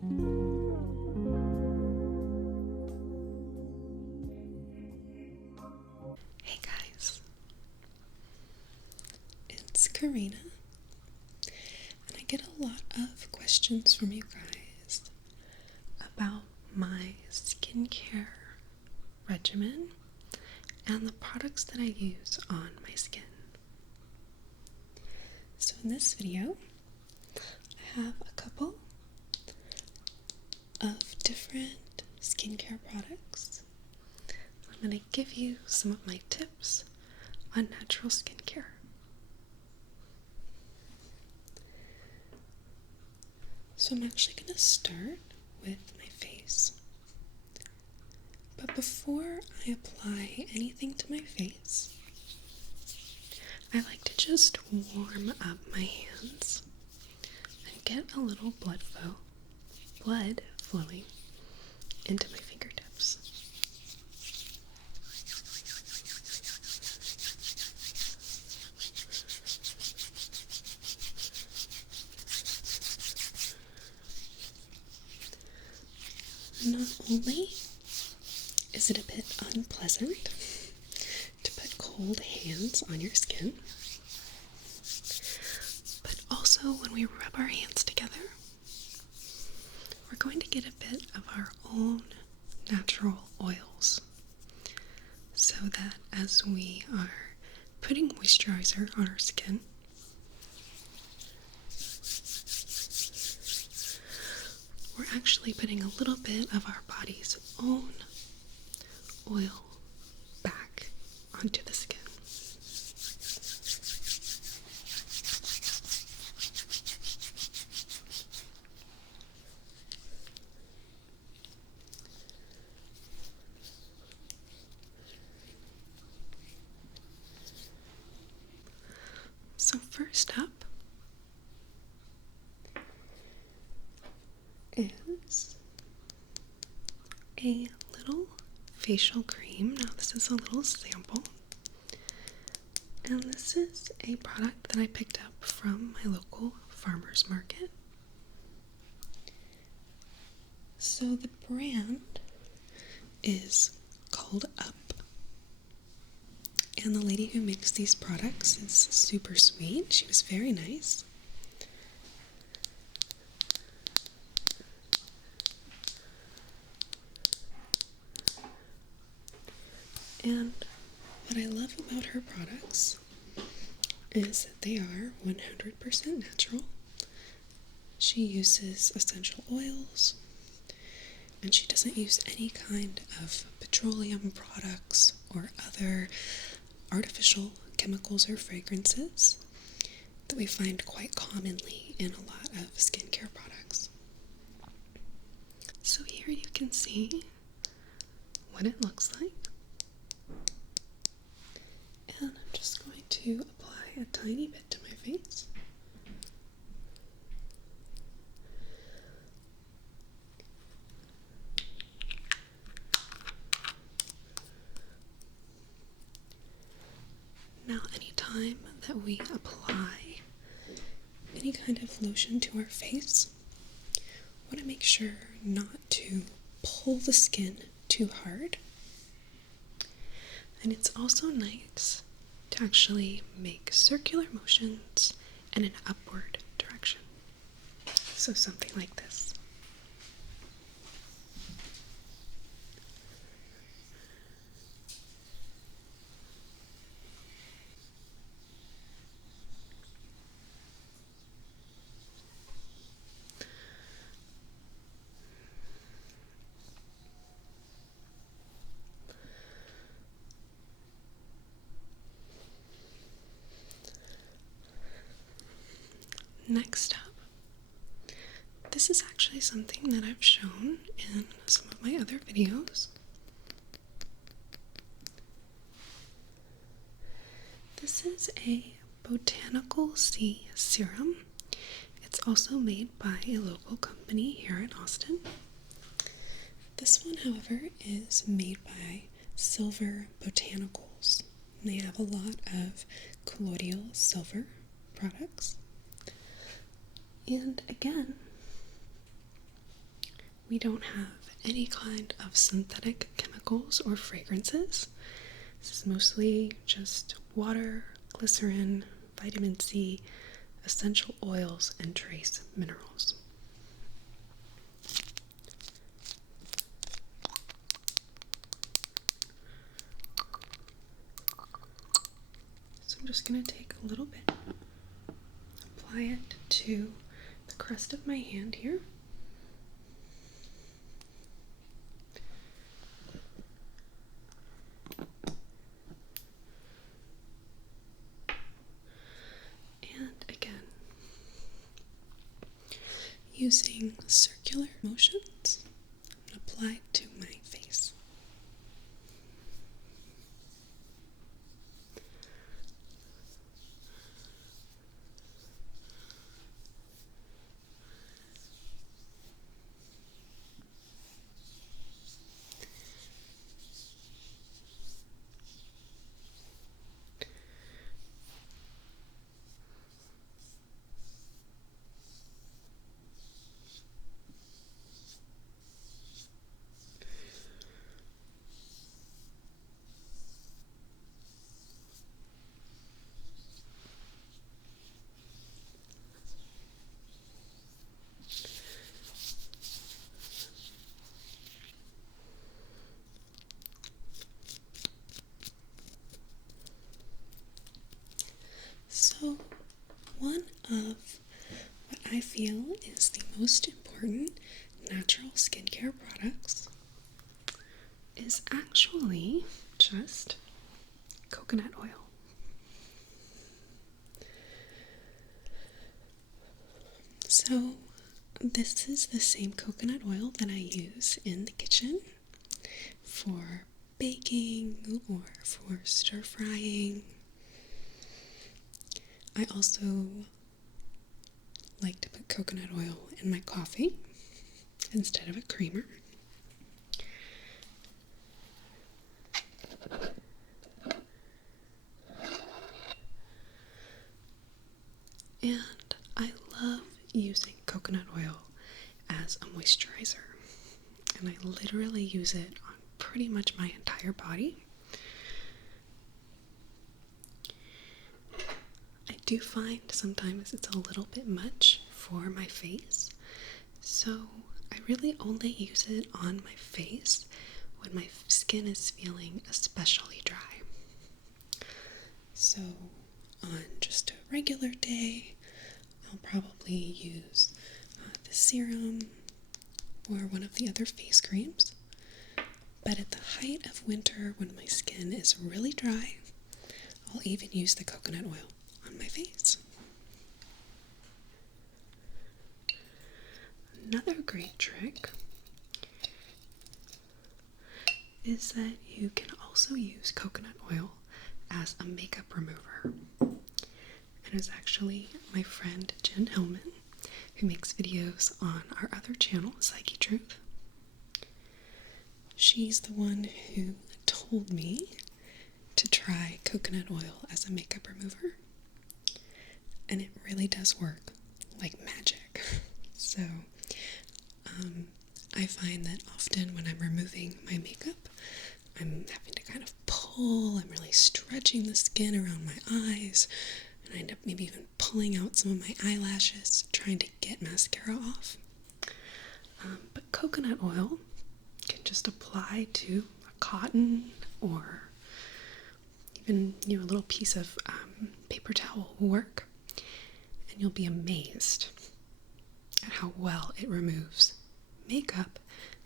Hey guys, it's Corrina, and I get a lot of questions from you guys about my skincare regimen and the products that I use on my skin. So in this video, I have a couple of different skincare products. I'm going to give you some of my tips on natural skincare. So I'm actually going to start with my face. But before I apply anything to my face, I like to just warm up my hands and get a little blood flowing into my fingertips. Not only is it a bit unpleasant to put cold hands on your skin, but also when we rub our hands together, we're going to get a bit of our own natural oils, so that as we are putting moisturizer on our skin, we're actually putting a little bit of our body's own oil back onto the skin. So first up is a little facial cream. Now this is a little sample, and this is a product that I picked up from my local farmer's market. So the brand is called Up, and the lady who makes these products is super sweet. She was very nice. And what I love about her products is that they are 100% natural. She uses essential oils, and she doesn't use any kind of petroleum products or other artificial chemicals or fragrances that we find quite commonly in a lot of skincare products. So here you can see what it looks like. And I'm just going to apply a tiny bit to my face. Now, anytime that we apply any kind of lotion to our face, we want to make sure not to pull the skin too hard. And it's also nice to actually make circular motions in an upward direction. So something like this. Next up, this is actually something that I've shown in some of my other videos. This is a Botanical Serum. It's also made by a local company here in Austin. This one, however, is made by Silver Botanicals. They have a lot of colloidal silver products. And again, we don't have any kind of synthetic chemicals or fragrances. This is mostly just water, glycerin, vitamin C, essential oils, and trace minerals. So I'm just going to take a little bit, apply it to the crest of my hand here. And again, using circular motions, apply it to my face. So, one of what I feel is the most important natural skincare products is actually just coconut oil. So, this is the same coconut oil that I use in the kitchen for baking or for stir frying. I also like to put coconut oil in my coffee instead of a creamer. And I love using coconut oil as a moisturizer. And I literally use it on pretty much my entire body. I do find sometimes it's a little bit much for my face, so I really only use it on my face when my skin is feeling especially dry. So on just a regular day, I'll probably use the serum or one of the other face creams. But at the height of winter, when my skin is really dry, I'll even use the coconut oil on my face. Another great trick is that you can also use coconut oil as a makeup remover. And it's actually my friend Jen Hillman, who makes videos on our other channel, Psychetruth. She's the one who told me to try coconut oil as a makeup remover. And it really does work like magic. So, I find that often when I'm removing my makeup, I'm having to kind of pull, I'm really stretching the skin around my eyes, and I end up maybe even pulling out some of my eyelashes, trying to get mascara off. But coconut oil can just apply to a cotton or even a little piece of paper towel will work, and you'll be amazed at how well it removes makeup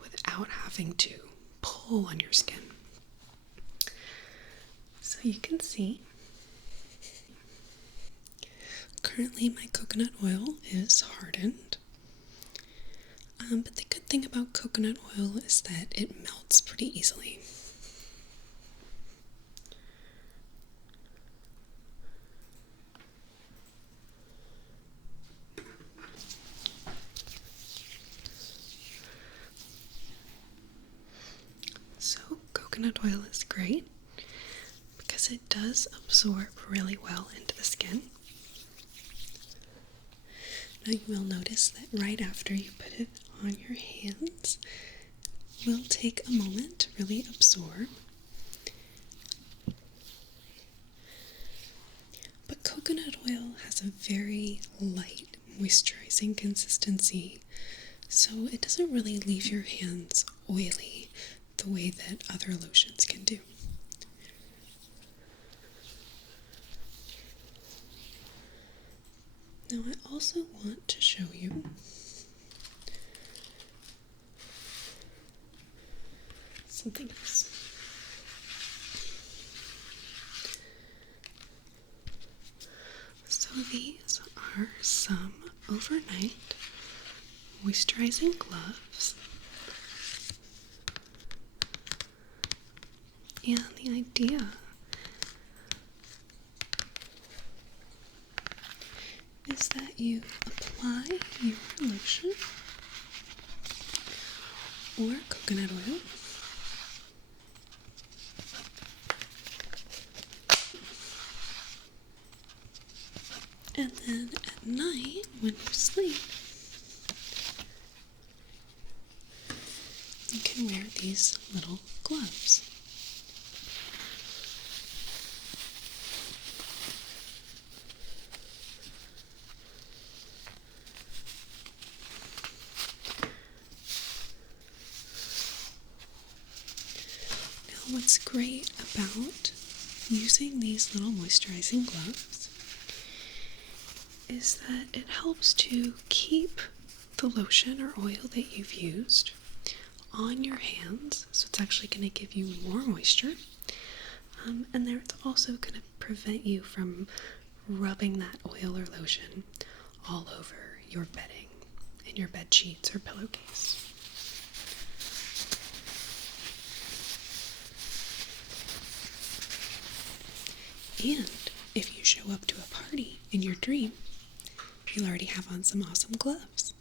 without having to pull on your skin. So you can see currently my coconut oil is hardened, but the good thing about coconut oil is that it melts pretty easily. So coconut oil is great because it does absorb really well into the skin. Now you will notice that right after you put it on your hands will take a moment to really absorb. But coconut oil has a very light, moisturizing consistency, so it doesn't really leave your hands oily the way that other lotions can do. Now I also want to show you something else. So these are some overnight moisturizing gloves. And the idea is that you apply your lotion or coconut oil and then at night when you sleep you can wear these little gloves. What's great about using these little moisturizing gloves is that it helps to keep the lotion or oil that you've used on your hands, so it's actually going to give you more moisture, and then it's also going to prevent you from rubbing that oil or lotion all over your bedding and your bed sheets or pillowcase. And if you show up to a party in your dream, you'll already have on some awesome gloves.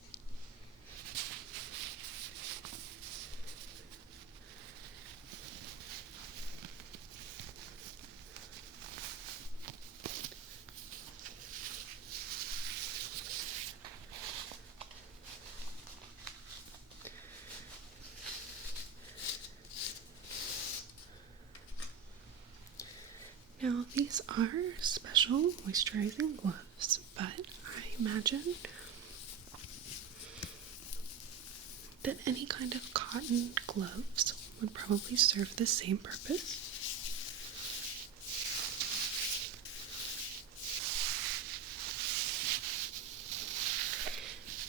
Now, these are special moisturizing gloves, but I imagine that any kind of cotton gloves would probably serve the same purpose.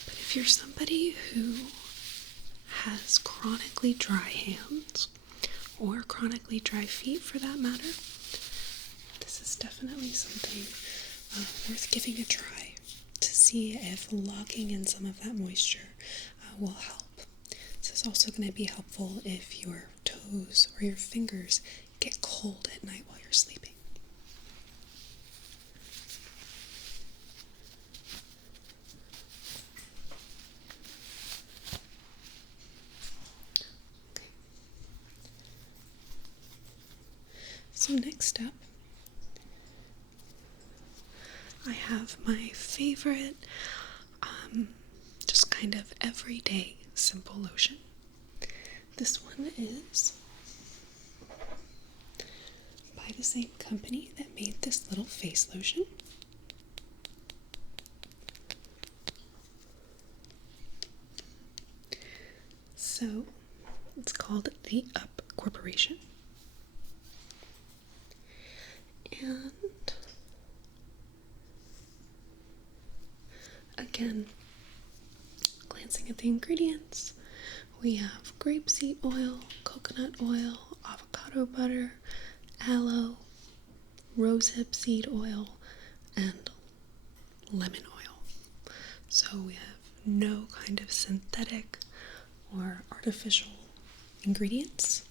But if you're somebody who has chronically dry hands, or chronically dry feet for that matter, this is definitely something worth giving a try to see if locking in some of that moisture will help. This is also going to be helpful if your toes or your fingers get cold at night while you're sleeping. Okay. So next up, I have my favorite, just kind of everyday simple lotion. This one is by the same company that made this little face lotion. So it's called the Up Corporation. And again, glancing at the ingredients, we have grapeseed oil, coconut oil, avocado butter, aloe, rosehip seed oil, and lemon oil. So we have no kind of synthetic or artificial ingredients.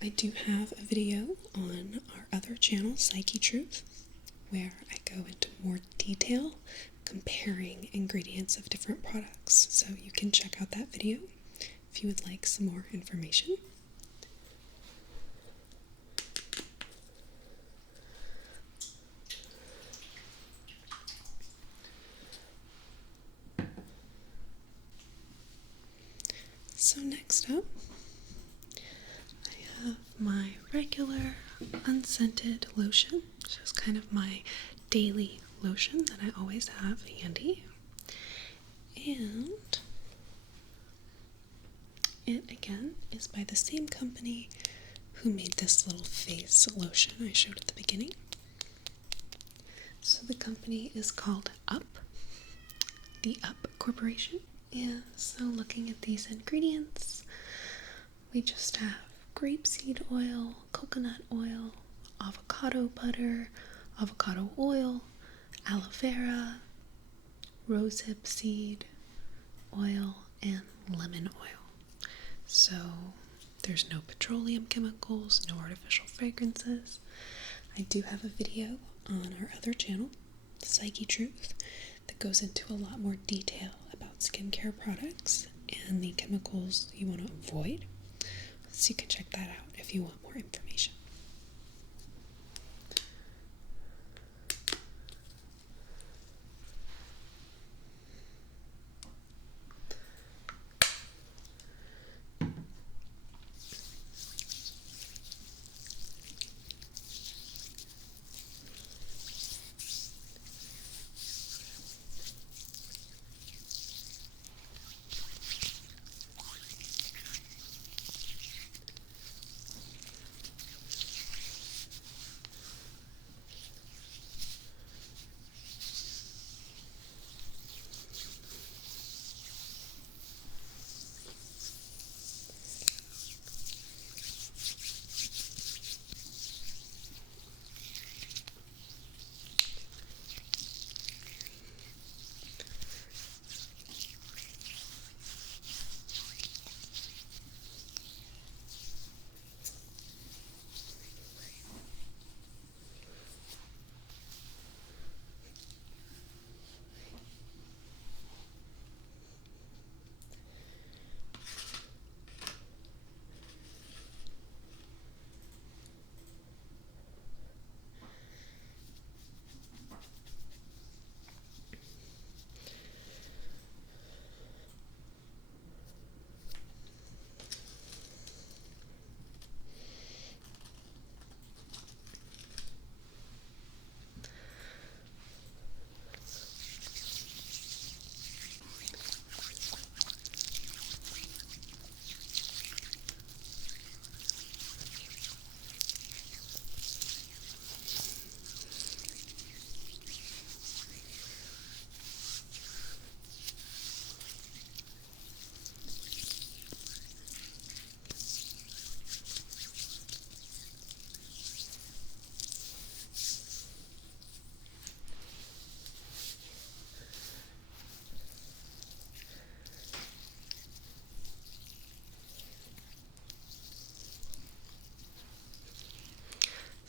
I do have a video on our other channel, Psychetruth, where I go into more detail comparing ingredients of different products. So you can check out that video if you would like some more information. So next up, I have my regular unscented lotion, which is kind of my daily lotion that I always have handy. And it again is by the same company who made this little face lotion I showed at the beginning. So the company is called Up, the Up Corporation. And so looking at these ingredients, we just have grapeseed oil, coconut oil, avocado butter, avocado oil, aloe vera, rosehip seed oil, and lemon oil. So there's no petroleum chemicals, no artificial fragrances. I do have a video on our other channel, Psychetruth, that goes into a lot more detail about skincare products and the chemicals you want to avoid. So you can check that out if you want more information.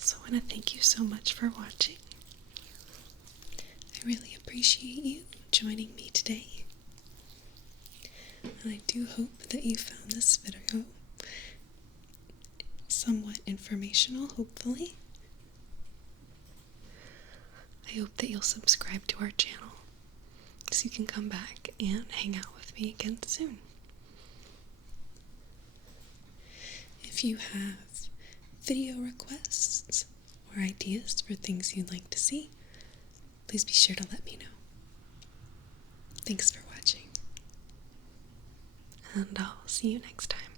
So I want to thank you so much for watching. I really appreciate you joining me today. And I do hope that you found this video somewhat informational, hopefully. I hope that you'll subscribe to our channel so you can come back and hang out with me again soon. If you have video requests or ideas for things you'd like to see, please be sure to let me know. Thanks for watching, and I'll see you next time.